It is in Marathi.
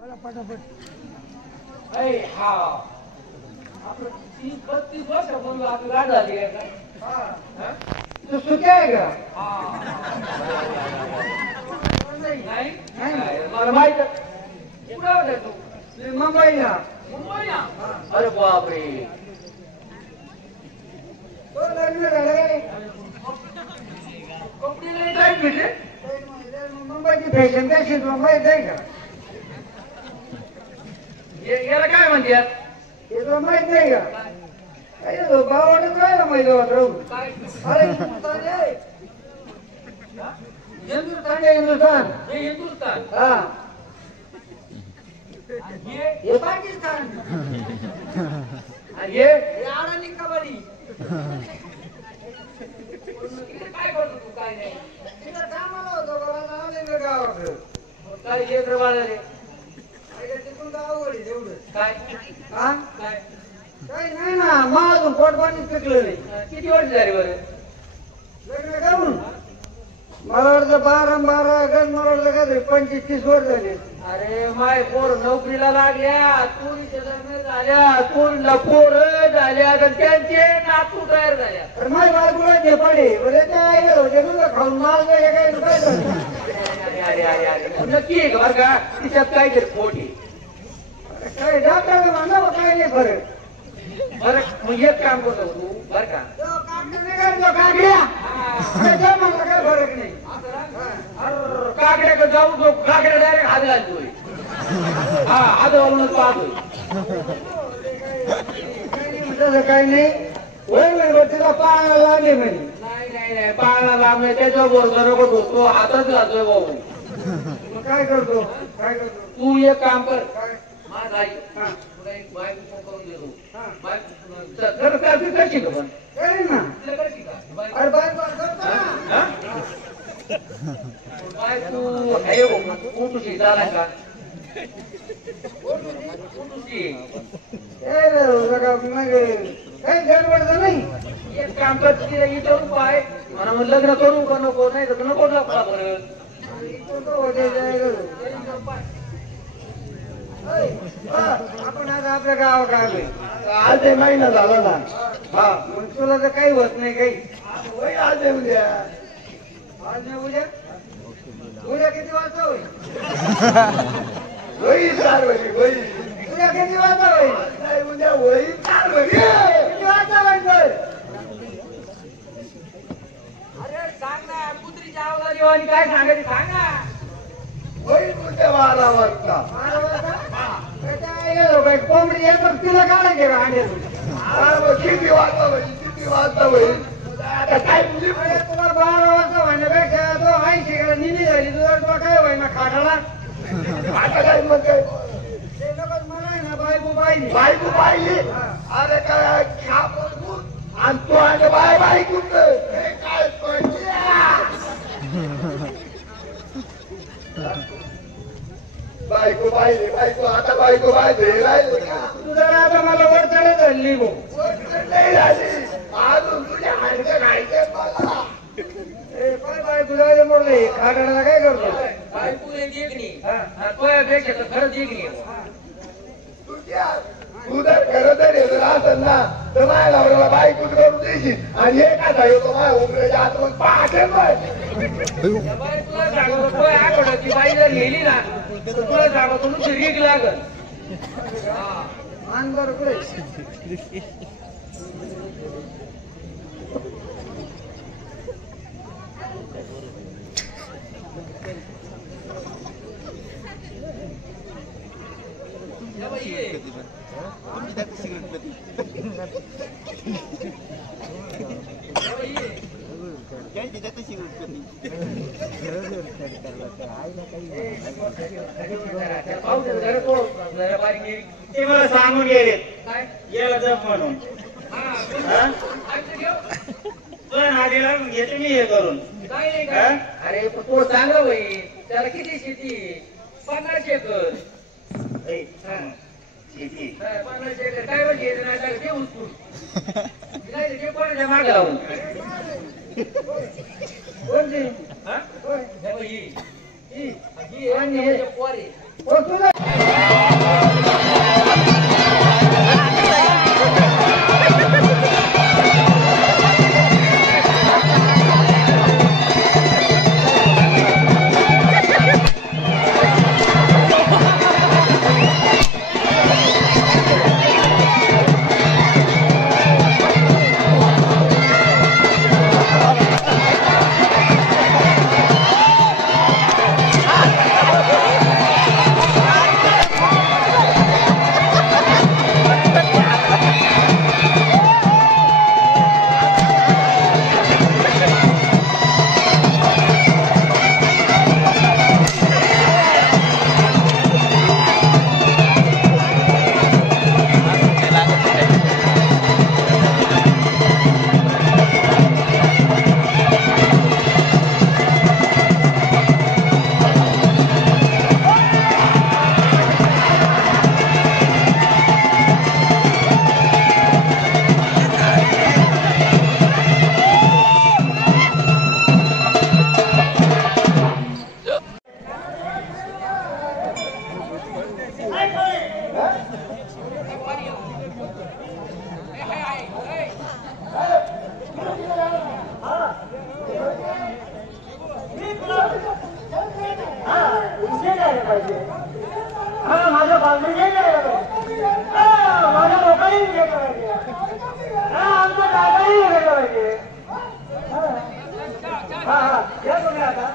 मला पटापट हा आपलं 30-32 वर्ष म्हणून आपली गाठ झाली आहे का? तू सुट्या आहे का? नाही मला माहित कुठं होता तू? मी मुंबईला. मुंबईला? अरे बापरे तो लग्न झालं काय? कपडे नाही टाईट भेटले मुंबईची फॅशन कशी मुंबईत आहे का? याला काय म्हणतात? हे तुला माहित नाही का? काय भावाने काय माहित राहू काय अरे हिंदुस्थान आहे. हिंदुस्थान आहे हिंदुस्थान. हे हिंदुस्थान हा हे हे पाकिस्तान. आणि हे हे अडाणी कबड्डी. इथे काय करतो तू? काय नाही तिथं कामाला होतो बघा आले मी गावाकडं. काय लेकर बाळाले तिथून गावावर आहे तेवढं. काय हा काय काही नाही ना मग अजून पोटपाणीच पिकलं नाही. किती वर्ष झाली बरं? लग्न करून मला वाटतं 12 गण मला वाटतं का 25-30 वर्ष झाले. अरे माय पोर नोकरीला लागल्या, पोरीच्या लग्न झाल्या, पोरीला पोरं झाल्या, तर त्यांचे नातू तयार झाल्या. तर माझ्या बाजूला जे पडे बरे ते आईला होते तुला खाऊन माल काय काय काय झालं? अरे अरे अरे नक्की आहे का बरं का? तिच्यात काहीतरी खोट आहे. काय डॉक्टरला म्हणा काय नाही फरक. बरं मग एक काम करतो तू बरं का? काकड्या म्हणलं काय फरक नाही. अरे काकड्याकडे जाऊ नको, काकड्या डायरेक्ट हात घालतोय. हा हात घालूनच पाहतोय. तसं काही नाही होय तिला पाहायला लागले म्हणे. नाही पाळणा लांबे त्याच्यावर बरोबर नको तो हातच घालतोय भाऊ. मग काय करतो काय करतो तू एक काम कर काय माझा आई हा तुला एक बायको करून देतो. हा जर करते करशील का पण? करेन ना. तिला करशील का? अरे बायको करतो ना. हा? बायको आहे हो, कुठूशी झाला का? कुठूशी? मग काही गडबड नाही. एक काम कर तिला विचारून पाय म्हणा मग लग्न करू का नको नाही तर नको लागला बरं. आपण आज आपल्या गावात आलोय. आज हे महिना झाला ना. हा मग तुला तर काही होत नाही काही. होय आज आहे उद्या. आज नाही उद्या. उद्या किती वाजता होईल? होईल 4 वाजे होईल. उद्या किती वाजता होईल? नाही उद्या होईल 4 वाजे. किती वाजता होईल सर? अरे सांग ना कुत्रीच्या आवाजाने आणि काय सांगायचं सांग ना. होईल उद्या 12 वाजता. 12 वाजता? कोंबडी येतात तिला काढायचे का अंड्यातून? किती वाजता होईल? किती वाजता होईल? आता काय तुला 12 वाजता म्हणण्यापेक्षा तो 80 कडे निधी झाली तुला काय होईल ना खाटाला? आता काय मग काय ते लोक मला आहे ना बायको पाहिली. बायको पाहिली? अरे काय आणि तो आणि बायको काय बायको पाहिजे बायको आता बायको पाहिजे तू जरा आता मला वर चढत हल्ली गो नाही झाली अजून तुझ्या हाडकं खायचं मला. काय बायको जायचं मोडले खाटाला काय करतो? बायको एक जिगणी तुझ्यापेक्षा तर खरंच जिगणी आहे. तू जर खरं तर येणार असेल ना तर माझ्या नवऱ्याला बायकोच करून देशील आणि हे काय होतो माझ्या उमऱ्याच्या हात मग पाहते त्या बायकोला सांगतो तुझ्या आठवड्याची बाई जर नेली ना तर तुला सांगतो नुसती रीग लागल. मान बरोबर ते मला सांगून गेले याला जप म्हणून पण आधीला घेते मी हे करून. अरे तो सांगा बाई त्याला किती शेती? 50 एकर. शेती 50 एकर काय म्हणजे नाही तर ते उचकून नाही ते कोणाच्या मागे लावून कोणती हा? होय ही ही ही आणि हे पोरे तुझं माझं बांधून माझ्या लोकांनी गेलं पाहिजे आमच्या जागाही गेलं पाहिजे हा हा या तुम्ही आता